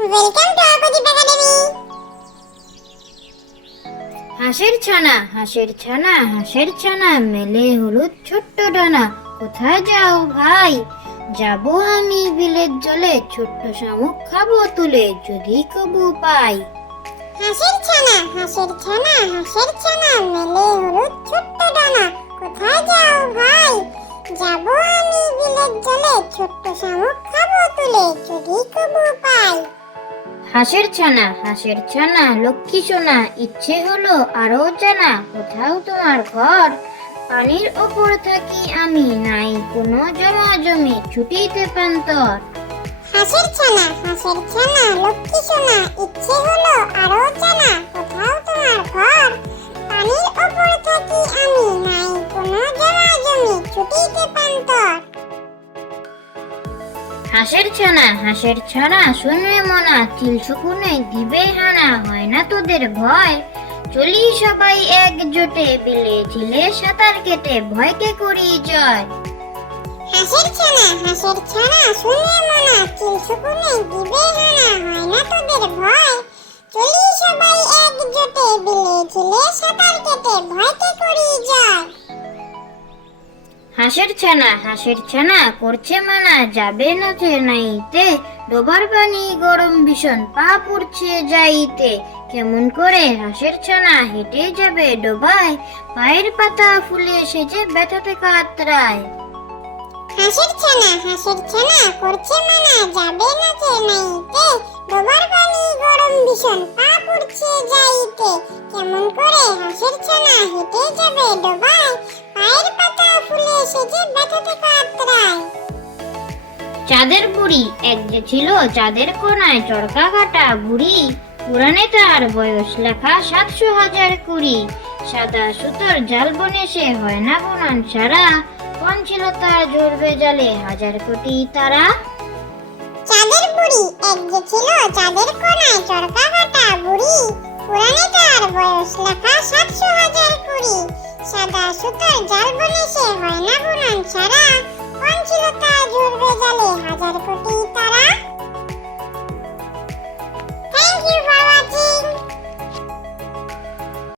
Welcome to আরপদীপ academy হাঁসের ছানা হাঁসের ছানা হাঁসের ছানা মেলে হলুদ ছোট্ট ডানা। কোথায় যাও ভাই? যাব আমি বিলের জলে ছোট্ট শামুক খাব তুলে যদি কবু পাই। হাঁসের ছানা হাঁসের ছানা হাঁসের ছানা মেলে হলুদ ছোট্ট ডানা। কোথায় যাও ভাই? যাব আমি বিলের জলে ছোট্ট শামুক খাব তুলে যদি কবু পাই। হাঁসের ছানা হাঁসের ছানা, লক্ষ্মী সোনা, ইচ্ছে হলো আরও জানা, কোথাও তোমার ঘর? পানির ওপর থাকি আমি, নাই কোনো জমা জমি, ছুটিতে প্রান্তর। হাঁসের ছানা হাঁসের ছানা, লক্ষ্মী সোনা, ইচ্ছে হলো আরও জানা হাঁসের ছানা হাঁসের ছানা শুনবে মনা চিল শুকুনে দিবে হানা, হয় না তোদের ভয়? চলি সবাই একজোটে, বিলে ঝিলে সাঁতার কেটে, ভয়কে করি জয়। হাঁসের ছানা হাঁসের ছানা শুনে মনা চিল শুকুনে দিবে হানা, হয় না তোদের ভয়? চলি সবাই একজোটে, বিলে ঝিলে সাঁতার কেটে, ভয়কে করি যায় হাঁসের ছানা হাঁসের ছানা করছে মানা, যাবে না যে নাইতে ডোবার পানি গরম ভীষণ, পা পুড়ছে যাইতে। কেমন করে হাঁসের ছানা হেঁটে যাবে ডোবায়, পায়ের পাতা ফুলে সেজে ব্যথাতে কাতরায়। হাঁসের ছানা হাঁসের ছানা করছে মানা, যাবে না যে নাইতে ডোবার পানি গরম ভীষণ, পা পুড়ছে যাইতে। কেমন করে হাঁসের ছানা হেঁটে যাবে ডোবায় সেজে ব্যথাতে কাতরায়। চাঁদের বুড়ি এক যে ছিল চাঁদের কোনায় চরকা কাটা বুড়ি পুরাণে তার বয়স লেখা সাতশো হাজার কুড়ি। সাদা সুতোর জাল বনে সে হয় না বনান সারা কোন ছিল তার জ্বলবে জালে হাজার কোটি তারা। চাঁদের বুড়ি এক যে ছিল চাঁদের কোনায় চরকা কাটা বুড়ি পুরাণে তার বয়স লেখা সাতশো হাজার কুড়ি। সাদা সুতোর জাল será?